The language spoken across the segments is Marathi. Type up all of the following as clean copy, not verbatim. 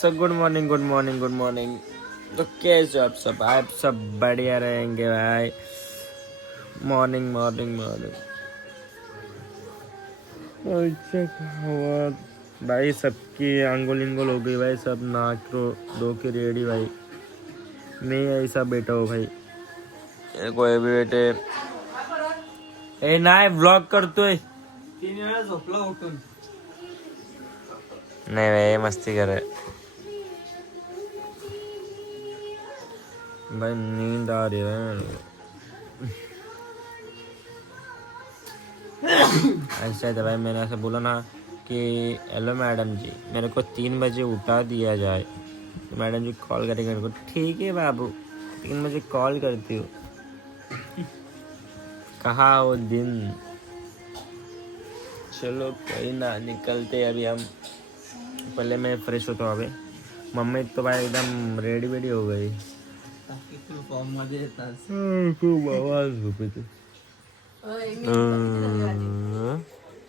So good morning good morning good morning. तो कैसे हो आप सब बढ़िया रहेंगे भाई। मॉर्निंग मॉर्निंग मॉर्निंग भाई, सबकी अंगुल इंगुल हो गई भाई, सब नाक रो धो के रेडी भाई। मैं ऐसा बैठा हूँ भाई, कोई भी बेटे ए नाही व्लॉग करतोय। 3 वेळा झोपला उठून। नाही भाई, मस्ती कर भाई, नींद आ रही है। ऐसा था भाई, मैंने ऐसा बोला ना कि हेलो मैडम जी, मेरे को 3 बजे उठा दिया जाए। तो मैडम जी कॉल करेंगे मेरे को, ठीक है बाबू 3 बजे कॉल करती हूँ। कहाँ वो दिन। चलो कोई ना, निकलते अभी हम। पहले मैं फ्रेश होता हूँ। अभी मम्मी तो भाई एकदम रेडी वेडी हो गई। फॉर्म मध्ये येतात। खूप आवाज झोपेते।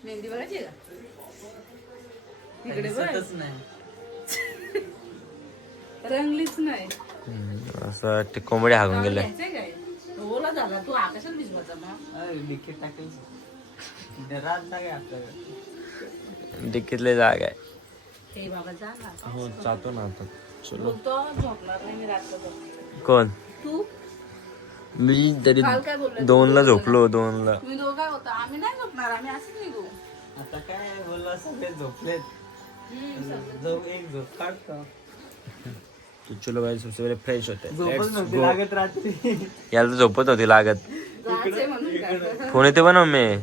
मेहंदी बघायची का इकडे दिसतच नाही। रंगलीच नाही असं वाटते कोंबडी हागून गेलं। काय ओला झाला तू आकाशात भिजवायचा ना। डिकेट टाकेल रात लागे आपल्याला। डिकीतले जागा आहे। हे बाबा जा ना। हो जातो ना आता। चलो बोलतो झोपणार नाही मी रात्र झोपते। कोण? तू मी तरी काल काय बोलला? 2ला झोपलो 2ला। मी दोघा होता, आम्ही नाही झोपणार, आम्ही असंच निघू। आता काय बोलला, सगळे झोपलेत। एक झोप काढतो। तो चलो भाई, सबसे पहले फ्रेश होते हैं। झोपच Let's नव्हती go। लागत रात्री। याला तर झोपत होती लागत। जायचंय म्हणून काय? फोन येते पण मम्मी,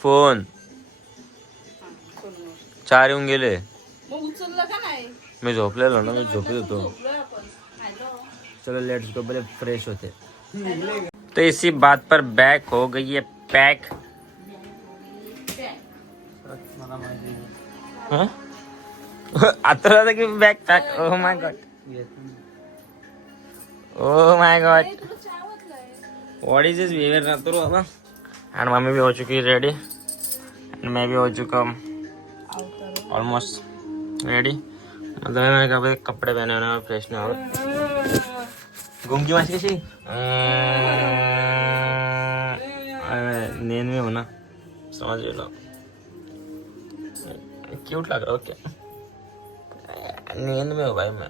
फोन हा, कोण मग? 4 येऊन गेले। मग उचललं का नाही? मी झोपलेलो ना, मी झोपत होतो। झोपलोय आपण। हॅलो चलो लेट्स गो, पहले फ्रेश होते। तो इसी बात पर बैक हो गई है पैक। मला माहिती नाही। हाँ? आता की बैग पैक। Oh my God, oh my God, तुला चहा वाटलाय? व्हाट इज दिस बिहेवियर ना तो बाबा। एंड मम्मी भी हो चुकी है रेडी, एंड मैं भी हो चुका हूँ ऑलमोस्ट रेडी। मतलब मैं कपड़े पहने होने फ्रेश नहीं होगा। घूम की मासी कशी नींद में हो ना, समझ लो। क्यूट लग रहा हो क्या? नींद में हो भाई मैं।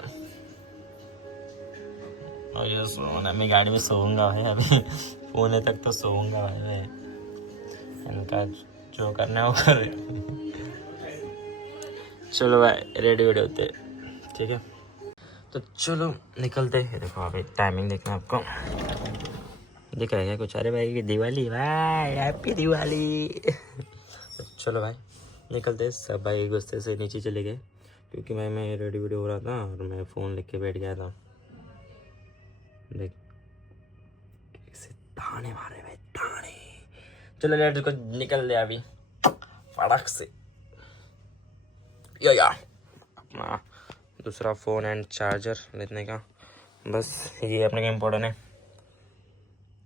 और ये सोना, मैं गाड़ी में सोऊंगा भाई अभी। पुणे तक तो सोऊंगा भाई मैं। इनका जो करना है वो करे। चलो भाई रेडी वेडी होते, ठीक है। तो चलो निकलते हैं। देखो अभी टाइमिंग देखना आपको दिख रहा है क्या कुछ? अरे भाई की दिवाली भाई, हैप्पी दिवाली। तो चलो भाई निकलते। सब भाई गुस्से से नीचे चले गए क्योंकि मैं रेडी वीडियो हो रहा था और मैं फ़ोन लेके बैठ गया था। देख कैसे ताने मारे भाई, ताने। चलो लेट्स को निकल दे अभी फटाक से। या अपना दूसरा फ़ोन एंड चार्जर लेने का, बस ये अपने का इम्पोर्टेंट है।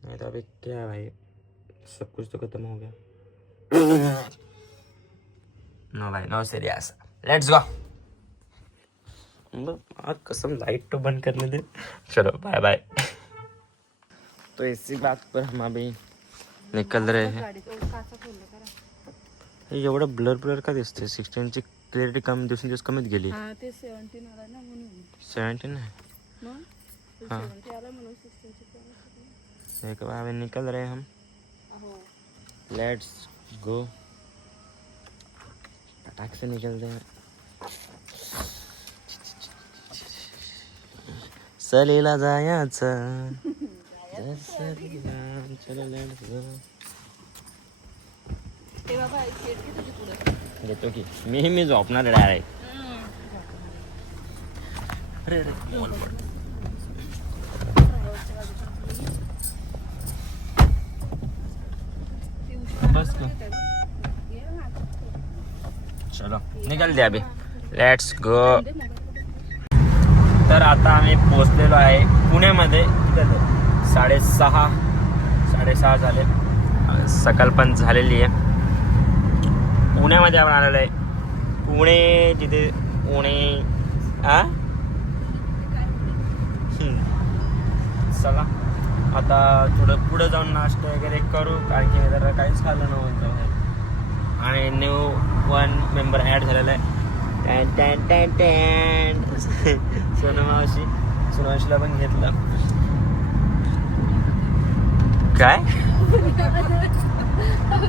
नहीं तो अभी क्या भाई, सब कुछ तो खत्म हो गया। नो भाई नो सीरियस, लेट्स गो। कसम लाइट तो बंद करने दे। चलो बाय बाय। तो इसी बात पर हम अभी निकल रहे हैं। एवढं ब्लर ब्लर का दिसते? 16ची क्लिअरिटी कमी दिवसेंदिवस कमीत गेली। हा ते 17 आला ना म्हणून। 17 है। मग हाँ 17 आला म्हणून 16 एक बार अभी निकल रहे हैं हम। हो लेट्स गो, फटाक से निकलते हैं। सलीला जायचं। चलो लेट्स गो। ते बाबा शेट घेतो की पुढे घेतो की मी झोपणार डायरेक्ट। अरे बस को चलो निकलते अभी, लेट्स गो। तर आता आम्ही पोचलेलो आहे पुण्यामध्ये। 6:30 झाले, सकाळ पण झालेली आहे। पुण्यामध्ये आपण आलेलो आहे। पुणे जिथे पुणे चला आता थोडं पुढं जाऊन नाश्ता वगैरे करू, कारण की जरा काहीच खाल्लं नव्हतं. आणि न्यू 1 मेंबर ॲड झालेला आहे. टॅन टॅन टॅन टॅन सोनमावशीला पण घेतलं. काय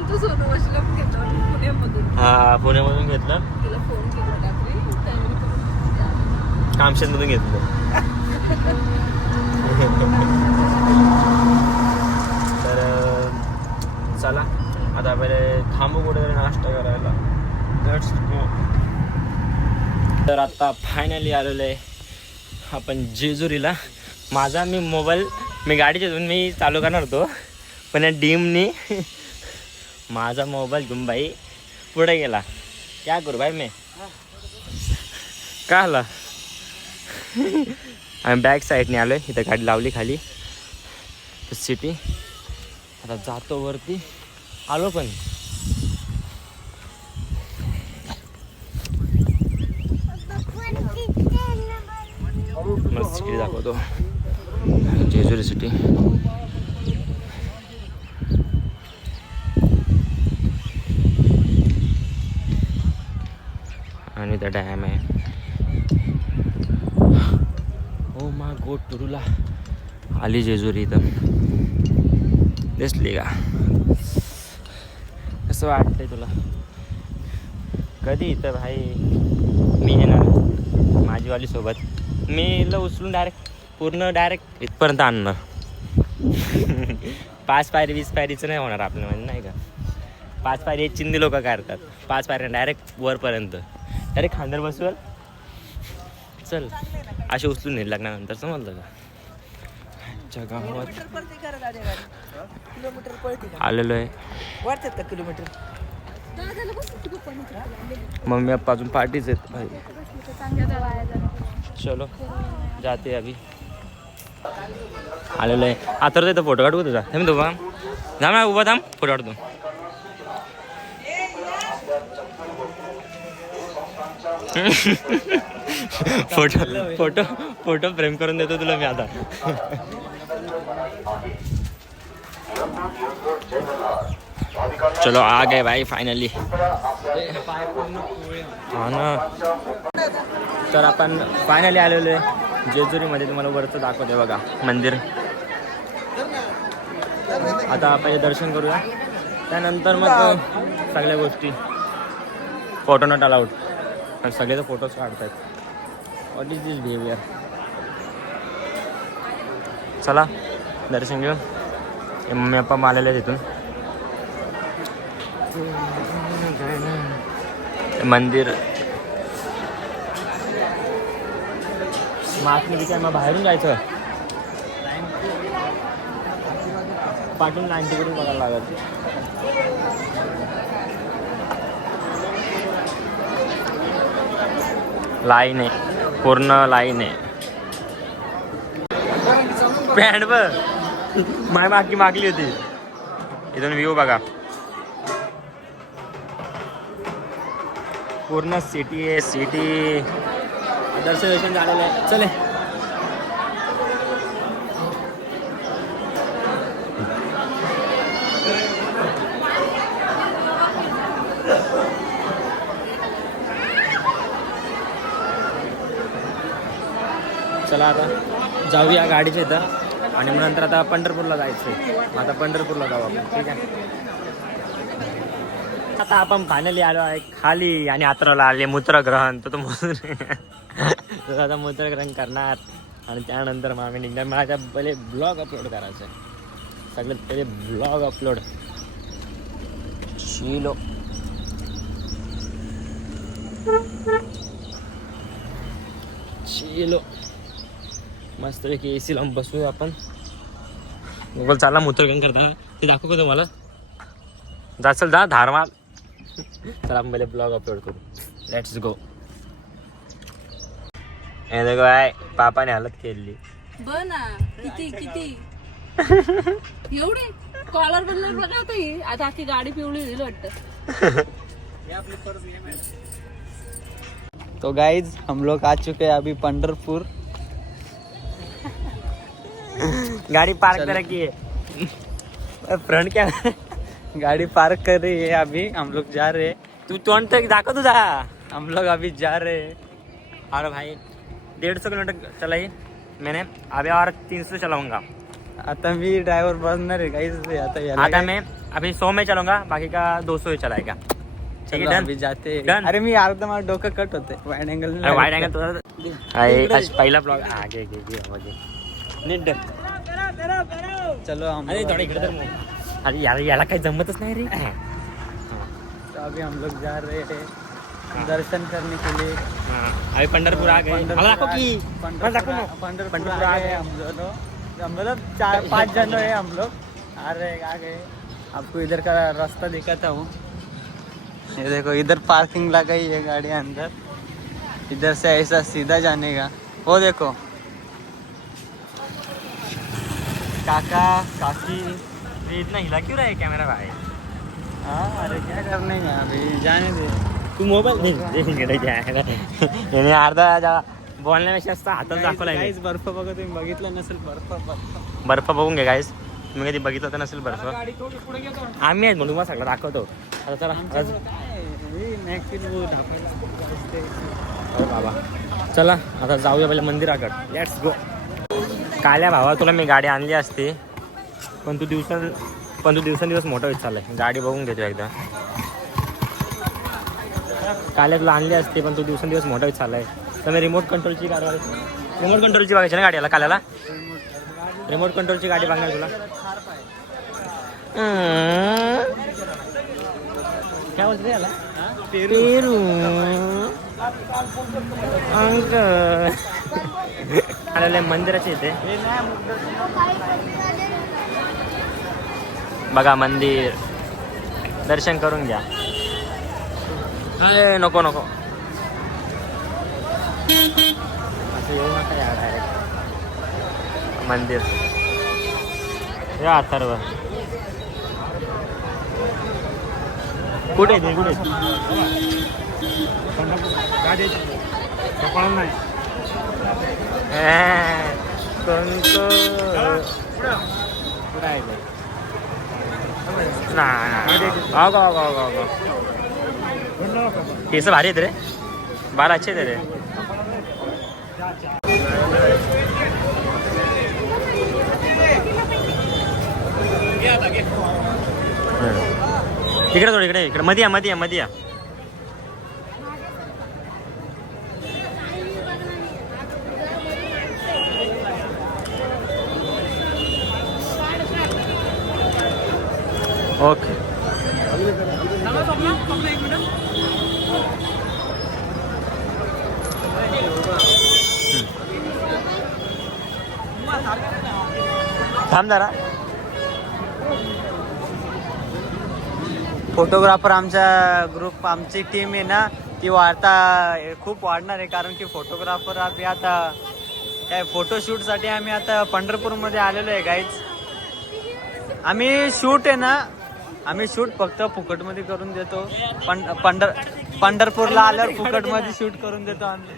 तू सोनमावशीला पण घेतलं पुण्यामधून? हा, पुण्यामधून घेतलं. तिला फोन केला रात्री, कामशेतमधून घेतलं. तर चला आता पहिले थांबू कुठेतरी नाश्ता करायला. Let's go. तर आता फायनली आलेलो आहे आपण जेजुरीला. माझा मोबाईल मी गाडीच्या धुवून मी चालू करणार होतो, पण या डीमनी माझा मोबाईल घेऊन बाई पुढे गेला. क्या करू भाई मी, का आला. आम्ही बॅक साईडने आलो आहे. इथं गाडी लावली खाली सिटी. आता जातो वरती. आलो पण मला सिटी दाखवतो, जेजुरी सिटी. आणि त्या डॅम आहे. ओ मा गोट टुरूला आली जेजुरी. इथं दिसली का, कसं वाटतंय तुला? कधी इथं भाई मी येणार माझीवाली सोबत. मी इथलं उचलून डायरेक्ट इथपर्यंत आणणार. 5 पायरी 20 पायरीचं नाही होणार आपलं, म्हणजे नाही का. 5 पायरी चिंदी लोक करतात. 5 पायऱ्या डायरेक्ट वरपर्यंत डायरेक्ट खांद्यावर बसवर चल असे उचलून नेल लग्नानंतर, समजलं का. गावात आलेलो आहे. मम्मी पप्पा अजून पार्टीच आहेत भाई. चलो जाते अभी. आलेलो आहे आता. तर फोटो काढू तुझा. थांब तो बा, थांब ना उभा थांब, फोटो काढतो. फोटो फ्रेम करून देतो तुला मी आता. चलो आ गए भाई फायनली. हा ना. तर आपण फायनली आलेलो आहे जेजुरीमध्ये. तुम्हाला वरचं दाखवते बघा मंदिर. आता पहिले दर्शन करूया, त्यानंतर मग सगळ्या गोष्टी. फोटो नॉट अलाउड, पण सगळे तर फोटोज काढतात. What is this behaviour. चला दर्शन घेऊन. मम्मी पप्पा आलेले तिथून. मंदिर मागणी काय मग बाहेरून जायचं, पाठून लाईन तिकडून बघायला लागत. लाईन आहे, पूर्ण लाईन आहे. पॅन्ट बघ मागली होती. इथून व्ह्यू बघा, पूर्ण सिटी आहे. सिटी दर्शन झालेलं आहे. चले चला आता जाऊया गाडीच्या इथं, आणि मग नंतर आता पंढरपूरला जायचं आहे. आता पंढरपूरला जाऊ आपण, ठीक आहे. आता आपण फायनली आलो आहे खाली, आणि आत्राला आले मूत्रग्रहण. तर आता मूत्रग्रहण करणार, आणि त्यानंतर मग आम्ही निघणार. माझ्या पहिले ब्लॉग अपलोड करायचं आहे. सगळ्यात पहिले ब्लॉग अपलोड. शिलो शिलो मस्तपैकी AC लावून बसूया आपण. मोबाईल चालला मूत्रग्रहण करताना, ते दाखवू का तुम्हाला? जाचल जा धारवाल. चला आपण पहिले ब्लॉग अपलोड करू. Let's go. हे देखो भाई, पापाने हालत केली बघ ना. किती एवढी कॉलर बनलं बघा होती. आता आखी गाडी पिवळी होईल वाटतं. तो गाइज हम लोग आ चुके हैं अभी पंढरपुर. गाड़ी पार्क कर रखी है फ्रंट क्या गाड़ी पार्क कर रही है अभी, हम लोग जा रहे हैं. तू तोंड तक दाखव तुझा. हम लोग अभी जा रहे हैं. अरे भाई 150 किलोमीटर चलाई मैंने, अभी और 300 चलाऊंगा. आता मी ड्रायव्हर बसणार आहे काहीच नाही आता याला आता काय- मैं अभी 100 में चलाऊंगा, बाकी का 200 ही चलाएगा. ठीक है चलो, डन. अभी जाते हैं. Done. अरे मी अर्धा माझं डोकं कट होते वाईड अँगल अरे वाईड अँगल तुझा आज पहिला ब्लॉग आगे नीट डन. चलो हम अरे लोग थोडा अभी इकडे तर मग. अरे याला काही जमतच नाही रे. तो अभी हम लोग जा रहे हैं दर्शन करने के लिए. अभी पंढरपूर आ गए. मला दाखव की. मला दाखव ना. पंढरपुर आ गए हम दोनों. हम मतलब 4-5 जन है हम लोग. आ गए. आपको इधर का रास्ता दिखाता हूँ. ये देखो इधर पार्किंग लगाई है गाड़ी अंदर. इधर से ऐसा सीधा जाने का. वो देखो काका काकी ये इतना हिला क्यों रहा है कैमरा भाई. हाँ अरे क्या करने का अभी जाने दे. तू मोबाईल याने अर्धा बोलण्यापेक्षा जास्त हातात दाखवलाय. गाईस बर्फ बघा तुम्ही बघितलं नसेल. बर्फ बर्फ बघून घे गाईस. तुम्ही कधी बघितलं तर नसेल बर्फ. आम्ही आहेत म्हणून तुम्हाला सगळं दाखवतो. आता चला बाबा चला आता जाऊया पहिले मंदिराकडे. Let's go. काल्या भावा तुला मी गाडी आणली असती, पण तू दिवसेंदिवस मोठा होत चाललाय. गाडी बघून घेतो एकदा. काल्या तुला आणली असते, पण तू दिवसेंदिवस मोठा होत चाललाय. तर मी रिमोट कंट्रोलची गाडी बघायची ना गाडीला. काल्याला रिमोट कंट्रोलची गाडी बघणार तुला. काय बोलते याला. पेरू अंकल आलेले मंदिराचे इथे बघा. मंदिर दर्शन करून घ्या. नको नको असं येऊ नका या डायरेक्ट. मंदिर या अथर्व कुठे आहे ते कुठे केस भारी आहेत रे. बाल अच्छे थे रे. इकडे थोडं इकडे मध्ये या. ओके थांब जरा. फोटोग्राफर आमचा ग्रुप आमची टीम आहे ना ती वाढता खूप वाढणार आहे. कारण की फोटोग्राफर आम्ही आता काय फोटोशूटसाठी आम्ही आता पंढरपूरमध्ये आलेलो आहे गाईज. आम्ही शूट आहे ना आम्ही शूट फक्त फुकटमध्ये करून देतो. पंढरपूरला आल्यावर फुकटमध्ये शूट करून देतो आम्ही.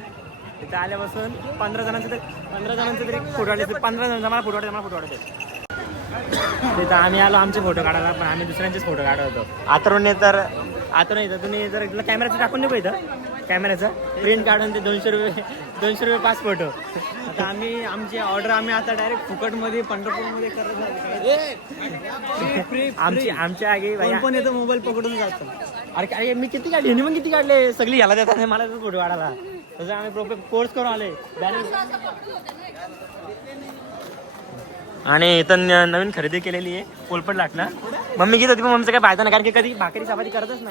इथं आल्यापासून 15 जणांचं तरी फोटो काढले. 15 जणांचा मला फोटो वाढते. तिथं आम्ही आलो आमचे फोटो काढायला, पण आम्ही दुसऱ्यांचेच फोटो काढत होतो. आतरून तुम्ही जर तुला कॅमेराचं टाकून देऊ इथं. कॅमेराचं प्रिंट काढून ते 200 रुपये 5 फोटो. आता आम्ही आमची ऑर्डर आम्ही आता डायरेक्ट फुकटमध्ये पंढरपूरमध्ये करत आमच्या आगे पण येतो मोबाईल पकडून जातो. अरे मी किती काढले पण किती काढले. सगळी याला देतात मला फोटो काढायला. तसं आम्ही प्रोपर कोर्स करून आले. आणि इथं नवीन खरेदी केलेली आहे पोलपट लाटणं. मम्मी घेत होती पण मम्मीचं काय फायदा नाही, कारण की कधी भाकरी चपाती करतच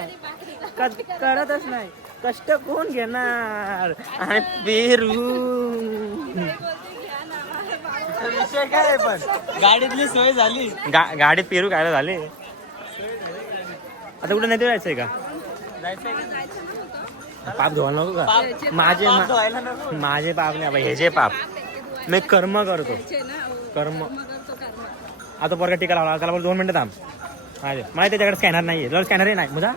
नाही. कष्ट कोण घेणार. आणि पेरू विषय काय पण गाडीतली सोय झाली. गाडीत पेरू खायला झाले. आता कुठे नाही जायचंय का. पाप धुवायला नको का. माझे पाप नाही हे जे पाप मी कर्म करतो. कर्म आता पोरगा टीका लावला त्याला बोल 2 मिनिटं थांब. मला त्याच्याकडे स्कॅनर नाही आहे. स्कॅनरही नाही मुदा.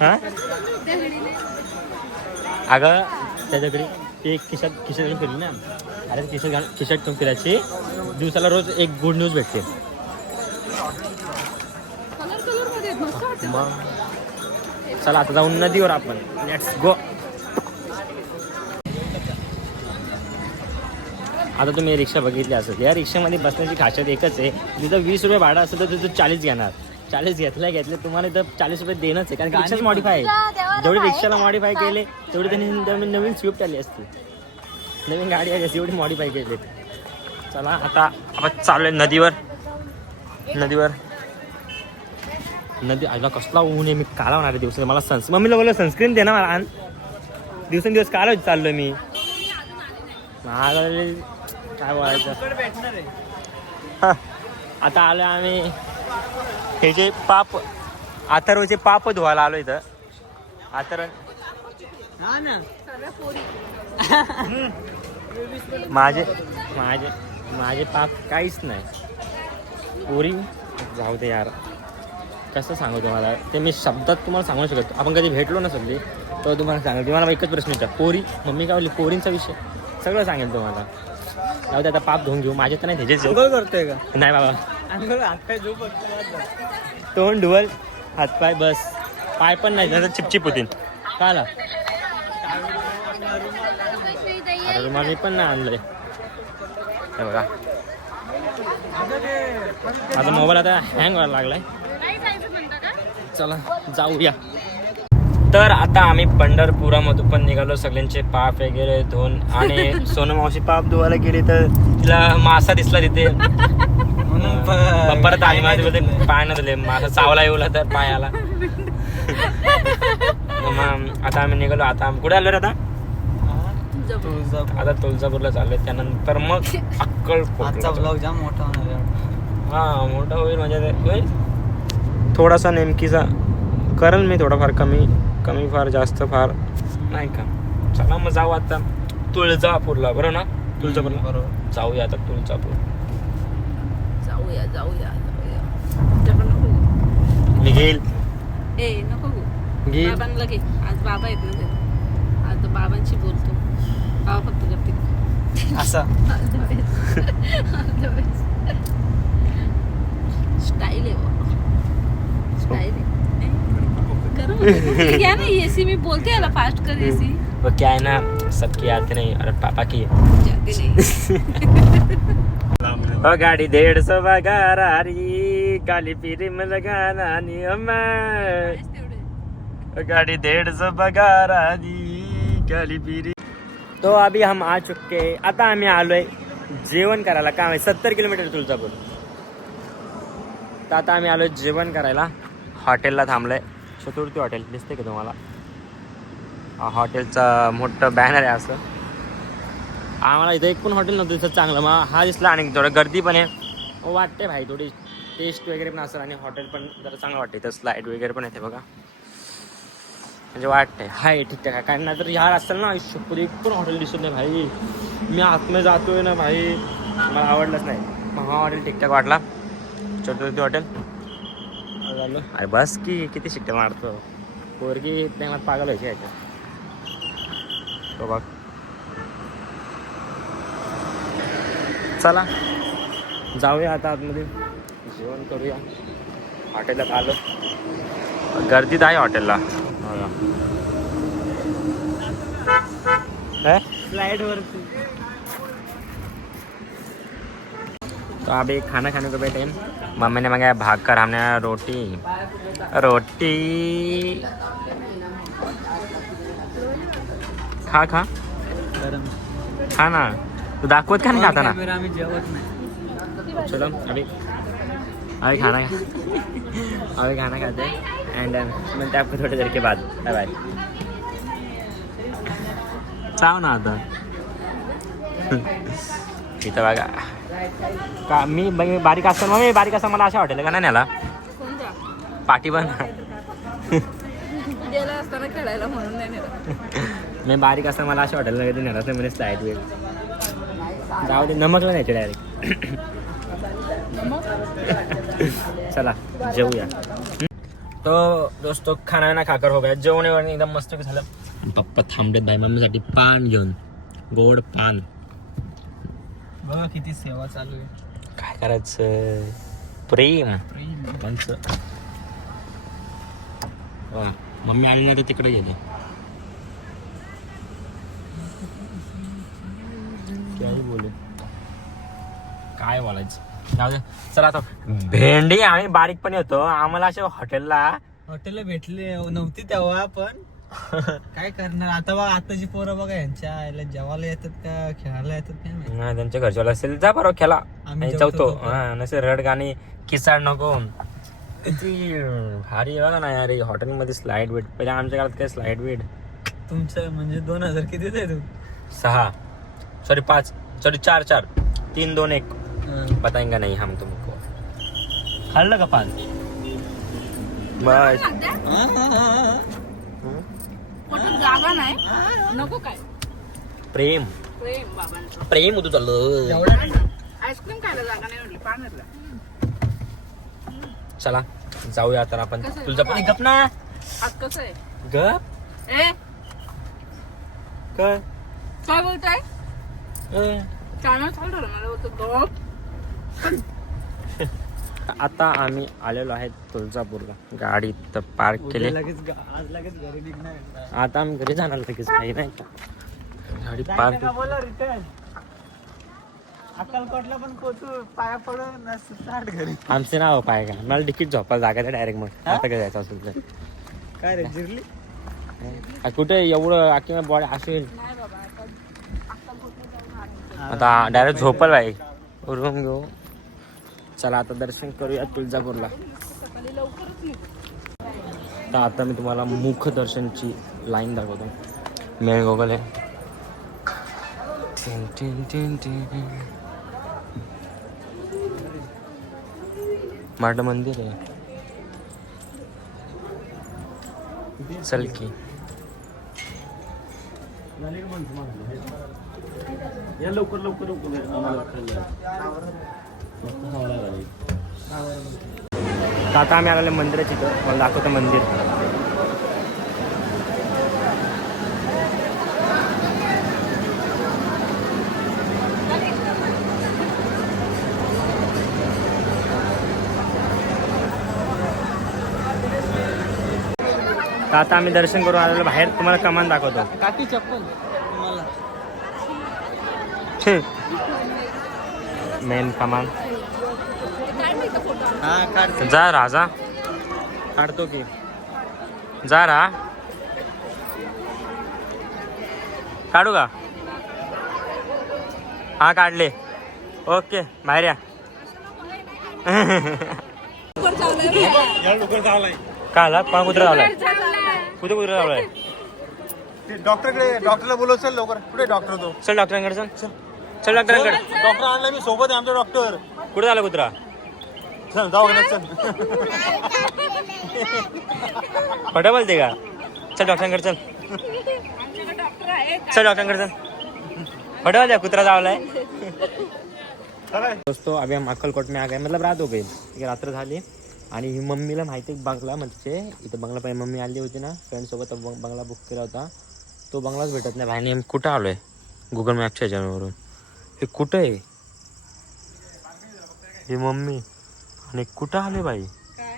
हा अगं त्याच्या घरी ते खिशात घालून फिरली ना. अरे खिशात घेऊन फिरायची. दिवसाला रोज एक गुड न्यूज भेटते. कलर मध्ये आहेत, मस्त वाटतं. मग चला आता जाऊन नदीवर आपण. Let's go. आता तुम्ही रिक्षा बघितली असेल. या रिक्षामध्ये बसण्याची खासियत एकच आहे. तिथं 20 रुपये भाडं असतं तर तिथं 40 घेणार. 40 घेतले तुम्हाला इथं 40 रुपये देणंच आहे. कारण रिक्षाच मॉडिफाय आहे. जेवढी रिक्षाला मॉडिफाय केले तेवढी त्यांनी नवीन स्विफ्ट आली असती. नवीन गाडी आहे एवढी मॉडिफाय केली. चला आता आपण चालू आहे नदीवर. नदी आईला कसला ऊन आहे. मी काला होणार आहे दिवसाने. मला मम्मीला बोललं सनस्क्रीन दे ना मला आण. दिवसेंदिवस काला चाललोय मी. काय बोलायचं. आता आलो आम्ही हे जे पाप अथर्वचे पाप धुवायला आलो इथं. अथर्व हा ना सगळ्या पोरी. माझे पाप काहीच नाही. पोरी जाऊ दे यार. कसं सांगू तुम्हाला ते मी शब्दात तुम्हाला सांगू शकतो. आपण कधी भेटलो ना सगळी तर तुम्हाला सांगेल. तुम्हाला एकच प्रश्न विचार. पोरी मम्मी काय बोलली पोरींचा विषय सगळं सांगेल तुम्हाला. जाऊ दे आता पाप धुवून घेऊ. माझे तर नाही त्याचे अंघोळ करतोय का? नाही बाबा. अंघोळ हातपाय झोप. तोंड धुवल हातपाय बस. पाय पण नाही नंतर चिपचिप होतील. काय आला अरे रुमाल मी पण नाही आणलंय. हे बघा माझा मोबाईल आता हँग व्हायला लागलाय. चला जाऊया. तर आता आम्ही पंढरपुरामधून पण निघालो. सगळ्यांचे पाप वगैरे धुवून. आणि सोनू मावशी पाप धुवायला गेली तर तिला मासा दिसला तिथे. परत आली माझ्या बोलते पाय न धुले. मासा चावला येऊला तर पायाला. मग आता आम्ही निघालो. आता कुठे आलो रे आता तुळजापूरला चाललोय. त्यानंतर मग आजचा ब्लॉग जाम मोठा होणार आहे. हा मोठा होईल म्हणजे थोडासा नेमकीचा करेल मी. थोडाफार कमी फार जास्त फार नाही का. चला मग जाऊ आता तुळजापूरला. बरोबर ना तुळजापूरला. बरोबर जाऊया आता तुळजापूर. जाऊया मी घेईल ए नको घेईल. बाबांना घे. आज बाबा आहेत ना घरी. आज तर बाबांशी बोलतो. बाबा फक्त करते असं स्टाईल आहे. स्टाईल आहे. करो क्या ना एसी में बोलते हैं फास्ट कर एसी. वो क्या है ना सबकी आते नहीं और पापा की जाते नहीं. ओ गाड़ी 150 बगारी काली पीरी में लगाना नी अम्मा. गाड़ी 150 बगारी काली पीरी. तो अभी हम आ चुके. आता आम्ही आलोय जेवण करायला. काय आहे 70 किलोमीटर तुळजापूर. तर आता आम्ही आलोय जेवण करायला. हॉटेलला थांबलोय. चतुर्थी हॉटेल दिसते का तुम्हाला. हॉटेलचा मोठं बॅनर आहे असं. आम्हाला इथं एक पण हॉटेल नव्हतं दिसत चांगलं. मग हा दिसला. आणि थोडं गर्दी पण आहे. वाटते भाई थोडी टेस्ट वगैरे पण असेल. आणि हॉटेल पण जरा चांगलं वाटते. इथं स्लाईड वगैरे पण येते बघा. म्हणजे वाटते हाय ठीकठाक आहे. कारण नाही तर ह्या असेल ना आयुष्यपूर एक पण हॉटेल दिसत नाही भाई. मी आतमध्ये जातोय ना भाई मला आवडलंच नाही. मग हा हॉटेल ठीकठाक वाटला. चतुर्थी हॉटेल झालं. अरे बस की किती शिट्ट्या मारतो. पोरगी प्रेमात पागल व्हायची याच्या. तो बघ. चला जाऊया आता आतमध्ये जेवण करूया. हॉटेलात आलो. गर्दीत आहे हॉटेलला. स्लाइड वरती. तो अभी खाना खाने को बैठे. मम्मी ने मंगाया भाकर. हमने रोटी खा खा ना. तू दाखवत का नाही खाता ना. आम्ही जेवत नाही. चलो अभी खाना खाते हैं. एंड मिलते हैं आपको थोड़ी देर के बाद. Bye bye. चाव ना आता. इथं बघा का मी बारीक असताना मला अशा हॉटेल का नाही न्याला. कोणत्या पाठी पण गेला असताना खेळायला म्हणून नाही नेलं. मी बारीक असताना मला अशा हॉटेलला कधी नेणार नाही. म्हणजे स्लाईड वेळ जाऊ दे. नमकला न्यायचे डायरेक्ट. चला जेवूया. तो दोस्तों खाना वाना खाकर हो गया. जेवण एकदम मस्त झालं. पप्पा थांबलेत बाई मम्मीसाठी पान घेऊन, गोड पान. बघा किती सेवा चालू आहे. काय करायचं, प्रेम पंच. मम्मी आली ना तर तिकडे गेली. काय बोलायचं, जाऊ दे. चला आता भेंडी आम्ही बारीक पण येतो, आम्हाला असे हॉटेलला भेटले नव्हती तेव्हा, पण काय करणार आता. बघा आताची पोरं बघा यांच्या आईला जेवायला येतात का खेळायला येतात काय माहिती. त्यांच्या घरच्याला असेल जा बरोबर खेळा, आम्ही जाऊतो. नसेल रड गाणी किसाड नको. किती भारी बघा ना यार हॉटेलमध्ये स्लाइड बेड. पहिले आमच्या काळात काय स्लाइड बेड. तुमचं म्हणजे 2000 किती आहे तू? 6 सॉरी 5 सॉरी 4 3 2 1 बताएंगा नहीं हम तुमको. खाल्लं का पान बस. पोटात जागा नाही नको काय. प्रेम प्रेम बाबांचं. प्रेम होतं चाललं. आईस्क्रीम खायला जागा नाही म्हटली पाण्यातला. चला जाऊया आता आपण. कसं आहे? तुझं पण गप ना. आज कसं आहे गप ए काय काय बोलताय. चॅनल चालू झालं मला बोलतो गप. आता आम्ही आलेलो आहे तुळजापूरला. गाडी तर पार्क केली. आज लगेच घरी निघणार. आता आम्ही घरी जाणार लगेच नाही का. गाडी पार्क. रिटर्न अक्कलकोटला पण पोचू, पाया पडून स्टार्ट घरी. आमचे नाव पाय का मला तिकीट झोपायला जागा आहे डायरेक्ट. मग आता काय जायचं असेल तर काय रे जिरली. कुठे एवढं आखी बॉडी असेल. नाही बाबा अक्कलकोटला जाऊन आले. आता डायरेक्ट झोपल बाई रूम घेऊ. चला आता दर्शन करूया तुळजापूरला. सकाळी लवकरच निघू. तर आता मी तुम्हाला मुख दर्शनची लाईन दाखवतो. मेन गोगल आहे. Tin tin tin tin. माझं मंदिर आहे. चल की या लवकर लवकर आता आम्ही आलेलो मंदिराची इथं. मला दाखवतो मंदिर. तर आता आम्ही दर्शन करून आलेलो बाहेर. तुम्हाला कमान दाखवतो. काठी चप्पल तुम्हाला. मेन कमान. काय माहिती फोटो. हा काढ. जा राजा काढतो की. जा रा काढू का. हा काढले. ओके बाहेर या. का आला कोण कुत्रा लावलाय. कुठे कुत्रा लावलाय. डॉक्टरला बोलव. चल लवकर. कुठे डॉक्टर तो. चल डॉक्टरांकडे चल. चल चल डॉक्टरांकडे. डॉक्टर आणला मी सोबत आहे. आमचा डॉक्टर. कुठे झाला कुत्रा. चल जाऊ ना. चल खोटं बोलते का. चल डॉक्टरांकडे चल. डॉक्टर आहे. चल डॉक्टरांकडे चल. खोटं बोलते कुत्रा चावलाय. दोस्तों अभी हम अक्कलकोट में आ गए. मतलब रात हो गई. ठीक आहे रात्र झाली. आणि ही मम्मीला माहिती आहे बंगला म्हणजे इथं बंगला पाहिजे. मम्मी आली होती ना फ्रेंडसोबत बंगला बुक केला होता. तो बंगलाच भेटत नाही भाई. नेमकं कुठं आलो आहे गुगल मॅपच्या ह्याच्यावरून. हे कुठं आहे ही मम्मी आणि कुठं आले बाई. काय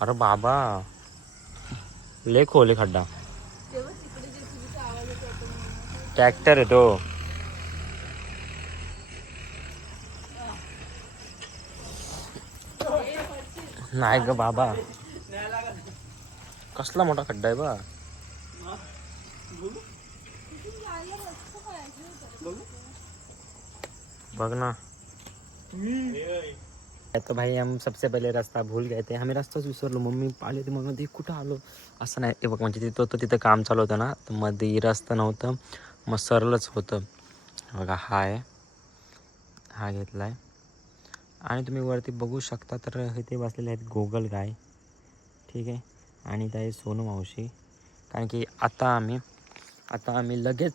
अरे बाबा लय खोले खड्डा. ट्रॅक्टर आहे तो. नाही ग बाबा कसला मोठा खड्डा आहे बा. बघ ना. तो भाई हम सबसे पहिले रास्ता भूल गए थे. आम्ही रस्ताच विसरलो. मम्मी आले ते मग ते कुठं आलो असं नाही. ते बघ म्हणजे तिथं होतं तिथं काम चालू होतं ना तर मध्ये रस्ता नव्हतं मग सरळच होतं. बघा हा आहे. हा घेतला आहे. आणि तुम्ही वरती बघू शकता तर इथे बसलेले आहेत गोगल गाय. ठीक आहे. आणि त्या आहे सोनू मावशी. कारण की आता आम्ही लगेच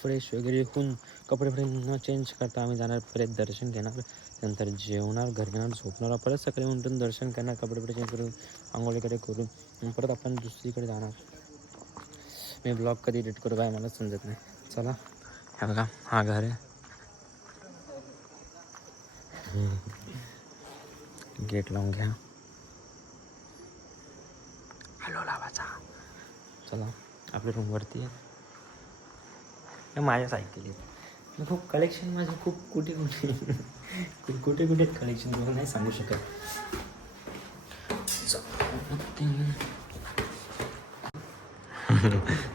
फ्रेश वगैरे होऊन कपडे न चेंज करता आम्ही जाणार परत दर्शन घेणार. नंतर जेवणार, घरी येणार, झोपणार, परत सकाळी उठून दर्शन करणार, कपडे चेंज करून आंघोळीकडे करून मग परत आपण दुसरीकडे जाणार. मी ब्लॉग कधी एडिट करू काय मला समजत नाही. चला हे बघा हा घर आहे, गेट लावून घ्या, हॅलो लावाचा. चला आपल्या रूमवरती आहे. माझ्या सायकली मी खूप कलेक्शन माझं खूप कुठे कुठे कलेक्शन तुम्हाला नाही सांगू शकत.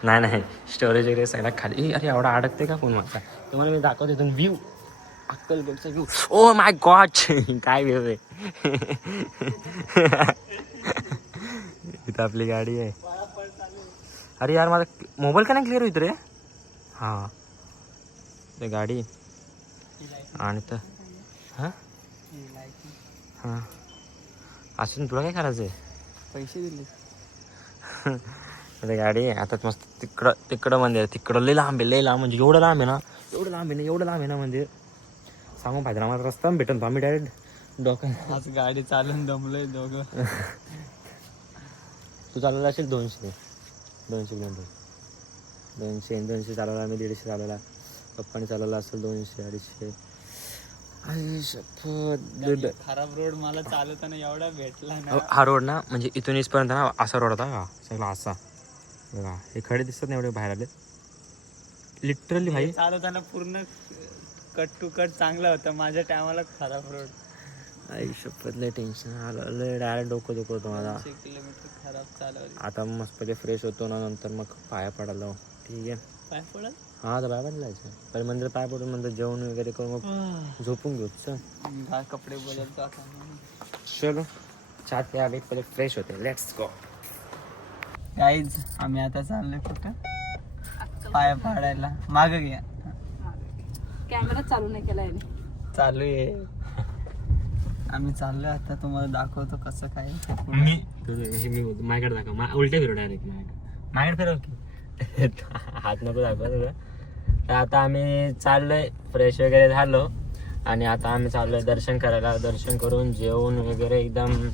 नाही स्टोरेज वगैरे सगळ्या खाली. अरे एवढा अडकते का फोन माझा, तुम्हाला मी दाखवतो इथून व्ह्यू, अक्कलकोटचा व्ह्यू. ओ माय गॉड काय व्ह्यू आहे. इथं आपली गाडी आहे. अरे यार माझा मोबाईल का नाही क्लिअर होत रे. हां ते गाडी आणि तर हां हां असून तुला काय करायचं आहे. पैसे दिले. ते गाडी आहे आता मस्त. तिकडं मंदिर आहे, तिकडं लय लांब म्हणजे एवढं लांब आहे ना, एवढं लांब आहे ना म्हणजे सांगू पाहिजे ना. मला रस्ता भेटून आम्ही डायरेक्ट डोकं आज गाडी चालून दमलोय दोघं. तू चालवला असेल 200 किलोमीटर, 200 चालवला, आम्ही 150 चालवला, पप्पाने चालवला असेल 200-250. खराब रोड मला चालवताना एवढा भेटला ना. हा रोड ना म्हणजे इथून इथपर्यंत ना असा रोड होता का सगळा असा बघा. हे खडे दिसतात नाही एवढे बाहेर आले लिटरली भाई. चालवताना पूर्ण कट टू कट चांगला होता, माझ्या टायमाला खराब रोड. आई शपथ लय टेन्शन आलं, लय डायरेक्ट डोकं होतं मला. 100 किलोमीटर खराब चालवली. आता मस्त फ्रेश होतो ना, नंतर मग पाया पडायला. ठीक आहे पाय पडत. हा तर पाय पडलायचं पहिले मंदिर, पाय पडून नंतर जेवण वगैरे करून मग झोपून घेऊ. चल कपडे बदलतो आता. चलो चहा प्या, पहिले फ्रेश होते. लेट्स गो गाईज आम्ही आता चाललोय कुठं पाया पाडायला. माग घ्या, कॅमेरा चालू नाही केला याने. चालू आहे. आम्ही चाललोय आता, तुम्हाला दाखवतो कसं काय. मी माझ्याकडे दाखव, उलटे फिरव डायरेक्ट माझ्याकडे फिरव की. हात नको दाखव तुझं. तर आता आम्ही चाललोय, फ्रेश वगैरे झालो आणि आता आम्ही चाललोय दर्शन करायला. दर्शन करून जेवण वगैरे एकदम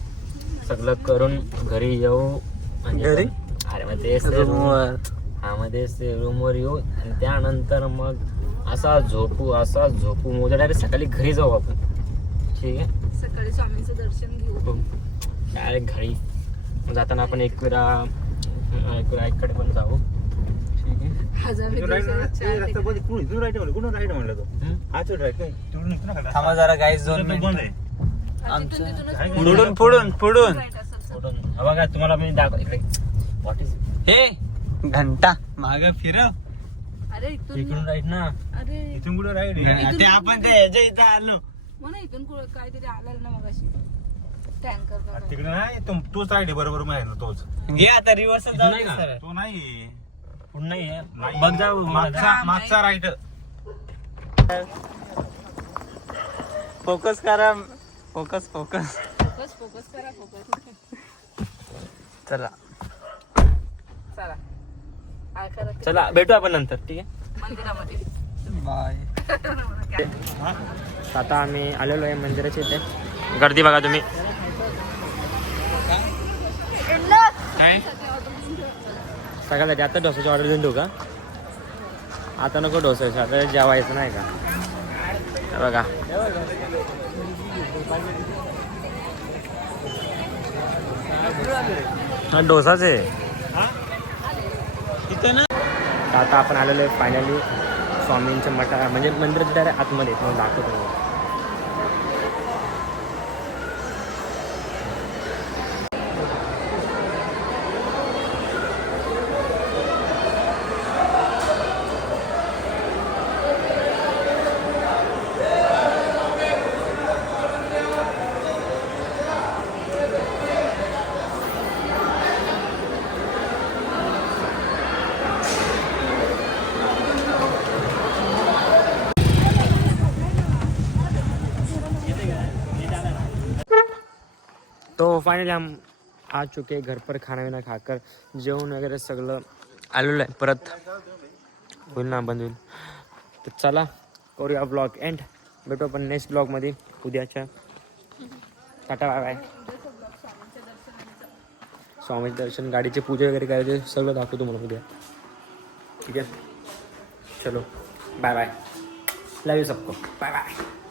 सगळं करून घरी येऊ. घरी? अरे मग तेच हा मग तेच रूमवर येऊ आणि त्यानंतर मग असा झोपू मोजा डायरेक्ट सकाळी घरी जाऊ आपण. ठीक आहे, सकाळी स्वामींचं दर्शन घेऊ. डायरेक्ट घरी जाताना आपण एकविरा कडे पण जाऊ. ठीक आहे. थांबा जरा गाईज 2 मिनिट. आमचं पुढून बघा तुम्हाला मी दाखव इकडे. व्हॉट इज हे घंटा माग फिरव. अरे इकडून राईट ना. अरे इथून कुठं राईट ते आपण ते इथं आलो. म्हणा इथून काहीतरी आलं ना मगाशी टँकर. तिकडे नाही तोच आयडी बरोबर माहिती ना तोच. घे आता रिव्हर्स इथून नाही का? तो नाही पुढं नाहीये. बघ जा मागचा राईट. फोकस करा. फोकस फोकस करा. चला चला काय करा चला भेटू आपण नंतर. ठीक आहे, मंदिरामध्ये. बाय. आता आम्ही आलेलो आहे मंदिराच्या इथे. गर्दी बघा तुम्ही. सगळ्यासाठी आता डोसाची ऑर्डर देऊन देऊ का. आता नको डोसाची, आता जेवायचं नाही का. हे बघा हा डोसाच आहे. तिथं ना आता आपण आलेलो आहे फायनली स्वामींच्या मठा म्हणजे मंदिराच्या डायरेक्ट आतमध्ये. तुम्हाला दाखवतो. तो फाइनली हम आ चुके घर पर. खाना विना खाकर जेवण वगैरे सगळं आलेलं आहे. परत होईल ना बंद होईल. तर चला करूया ब्लॉग एंड. भेटू आपण नेक्स्ट ब्लॉगमध्ये. उद्याच्या. Tata bye bye. स्वामीचे दर्शन, गाडीचे पूजा वगैरे करायचे, सगळं दाखवतो तुम्हाला उद्या. ठीक आहे, चलो बाय बाय. लव यू सबको, बाय बाय.